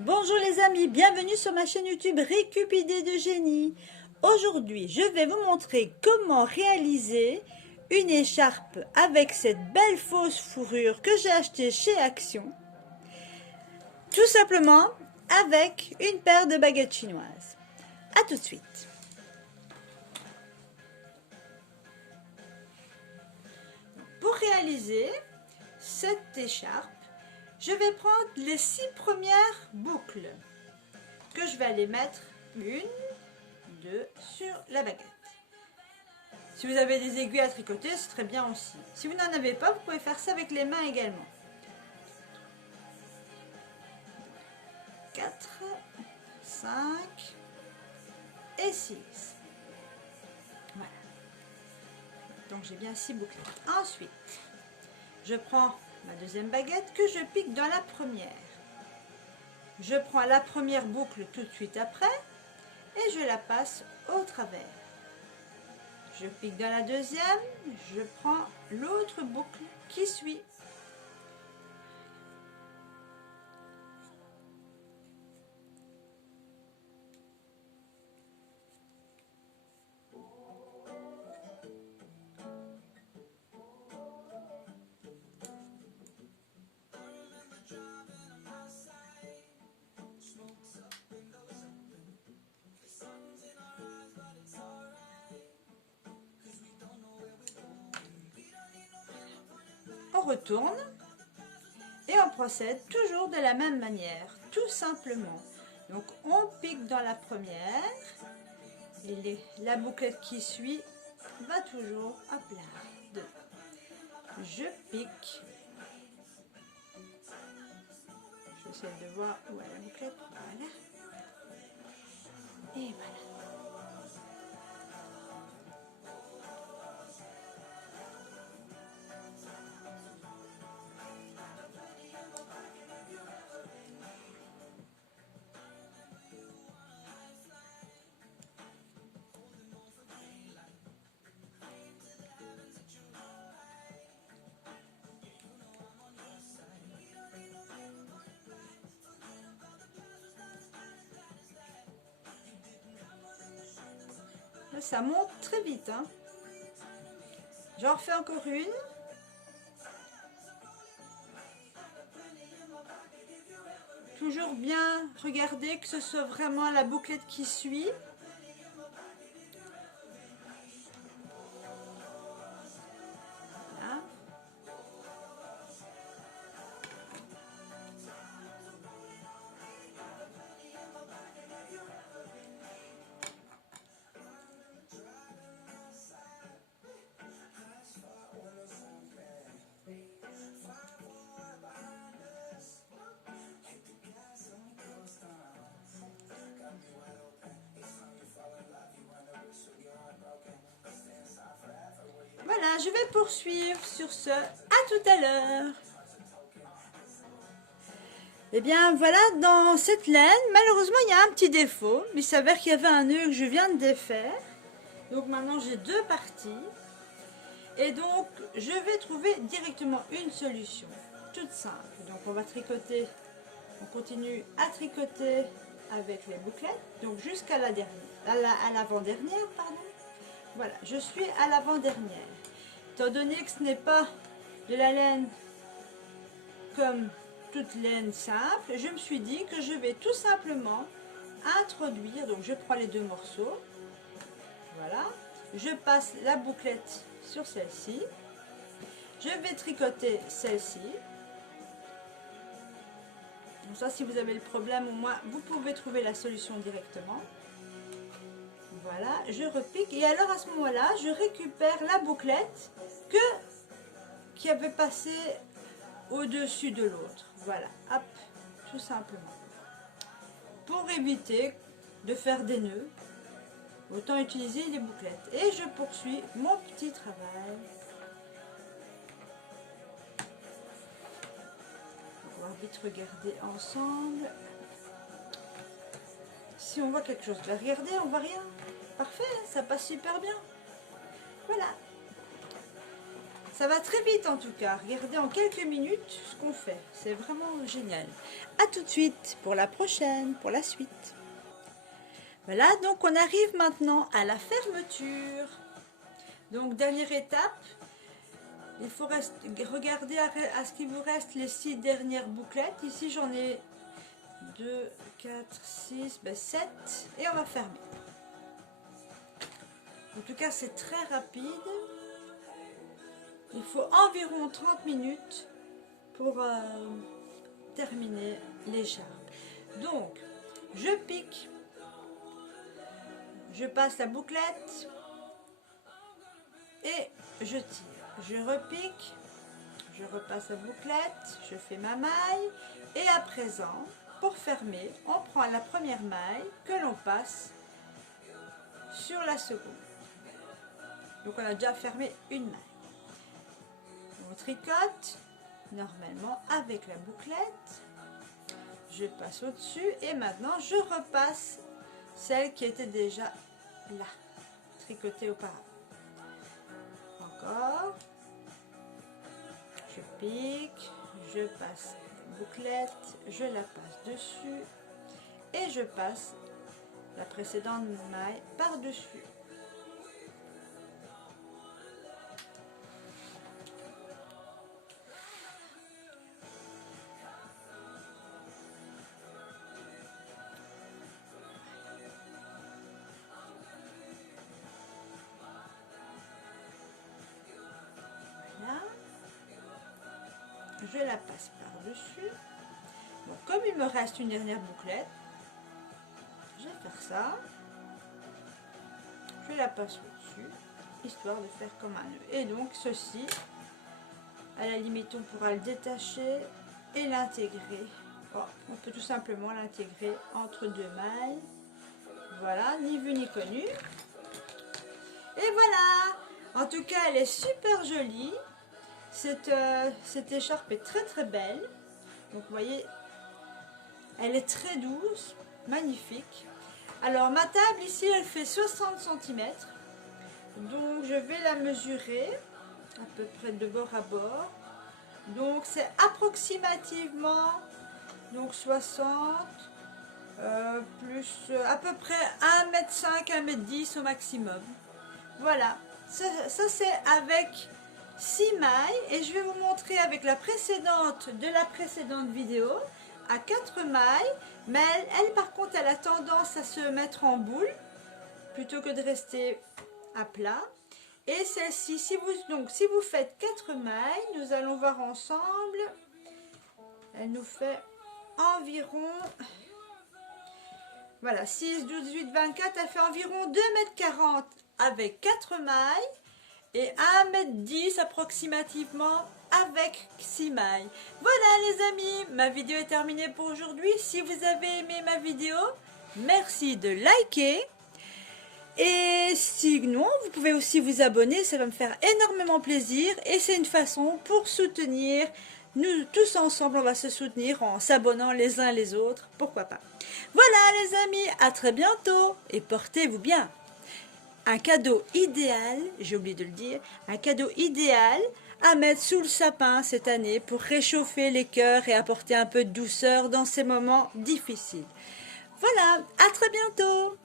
Bonjour les amis, bienvenue sur ma chaîne YouTube Récup Idées de Génie. Aujourd'hui, je vais vous montrer comment réaliser une écharpe avec cette belle fausse fourrure que j'ai achetée chez Action. Tout simplement avec une paire de baguettes chinoises. A tout de suite. Pour réaliser cette écharpe, je vais prendre les 6 premières boucles que je vais aller mettre 1, 2 sur la baguette. Si vous avez des aiguilles à tricoter, c'est très bien aussi. Si vous n'en avez pas, vous pouvez faire ça avec les mains également. 4, 5 et 6. Voilà. Donc j'ai bien 6 boucles. Ensuite, je prends ma deuxième baguette que je pique dans la première. Je prends la première boucle tout de suite après et je la passe au travers. Je pique dans la deuxième, je prends l'autre boucle qui suit. On retourne et on procède toujours de la même manière, tout simplement. Donc on pique dans la première et la bouclette qui suit va toujours à plat. Je pique. J'essaie de voir où est la bouclette. Voilà. Et voilà. Ça monte très vite, hein. J'en refais encore une. Toujours bien regarder que ce soit vraiment la bouclette qui suit. Voilà. Voilà, je vais poursuivre sur ce. À tout à l'heure. Et bien voilà, dans cette laine, malheureusement il y a un petit défaut. Il s'avère qu'il y avait un nœud que je viens de défaire. Donc maintenant j'ai deux parties. Et donc je vais trouver directement une solution toute simple. Donc on va tricoter, on continue à tricoter avec les bouclettes. Donc jusqu'à la dernière, à l'avant-dernière, pardon. Voilà, je suis à l'avant-dernière. Étant donné que ce n'est pas de la laine comme toute laine simple, je me suis dit que je vais tout simplement introduire, donc je prends les deux morceaux, voilà, je passe la bouclette sur celle-ci, je vais tricoter celle-ci. Donc ça, si vous avez le problème, au moins vous pouvez trouver la solution directement. Voilà, je repique et alors à ce moment-là, je récupère la bouclette qui avait passé au-dessus de l'autre. Voilà, hop, tout simplement. Pour éviter de faire des nœuds, autant utiliser les bouclettes. Et je poursuis mon petit travail. On va vite regarder ensemble. Si on voit quelque chose, regardez, on voit rien. Parfait, ça passe super bien. Voilà. Ça va très vite en tout cas. Regardez en quelques minutes ce qu'on fait. C'est vraiment génial. À tout de suite pour la prochaine, pour la suite. Voilà, donc on arrive maintenant à la fermeture. Donc dernière étape, il faut regarder à ce qu'il vous reste les 6 dernières bouclettes. Ici j'en ai 2, 4, 6, 7 et on va fermer. En tout cas c'est très rapide. Il faut environ 30 minutes pour terminer l'écharpe. Donc je pique, je passe la bouclette et je tire. Je repique, je repasse la bouclette, je fais ma maille et à présent, pour fermer, on prend la première maille que l'on passe sur la seconde. Donc on a déjà fermé une maille. On tricote normalement avec la bouclette, je passe au-dessus et maintenant je repasse celle qui était déjà là, tricotée auparavant. Encore, je pique, je passe la bouclette, je la passe dessus et je passe la précédente maille par-dessus. Je la passe par-dessus. Bon, comme il me reste une dernière bouclette, je vais faire ça. Je la passe au-dessus, histoire de faire comme un nœud. Et donc ceci, à la limite, on pourra le détacher et l'intégrer. Bon, on peut tout simplement l'intégrer entre deux mailles. Voilà, ni vu ni connu. Et voilà! En tout cas, elle est super jolie. Cette écharpe est très très belle. Donc vous voyez, elle est très douce, magnifique. Alors ma table ici, elle fait 60 cm. Donc je vais la mesurer à peu près de bord à bord. Donc c'est approximativement donc 60 plus à peu près 1,5 m, 1,10 m au maximum. Voilà, ça c'est avec 6 mailles et je vais vous montrer avec la précédente de la précédente vidéo à 4 mailles, mais elle par contre elle a tendance à se mettre en boule plutôt que de rester à plat. Et celle-ci, si vous faites 4 mailles, nous allons voir ensemble, elle nous fait environ, voilà, 6, 12, 18, 24, elle fait environ 2,40 m avec 4 mailles et 1,10 m approximativement avec 6 mailles. Voilà les amis, ma vidéo est terminée pour aujourd'hui. Si vous avez aimé ma vidéo, merci de liker. Et sinon, vous pouvez aussi vous abonner, ça va me faire énormément plaisir. Et c'est une façon pour soutenir, nous tous ensemble, on va se soutenir en s'abonnant les uns les autres, pourquoi pas. Voilà les amis, à très bientôt et portez-vous bien. Un cadeau idéal, j'ai oublié de le dire, un cadeau idéal à mettre sous le sapin cette année pour réchauffer les cœurs et apporter un peu de douceur dans ces moments difficiles. Voilà, à très bientôt.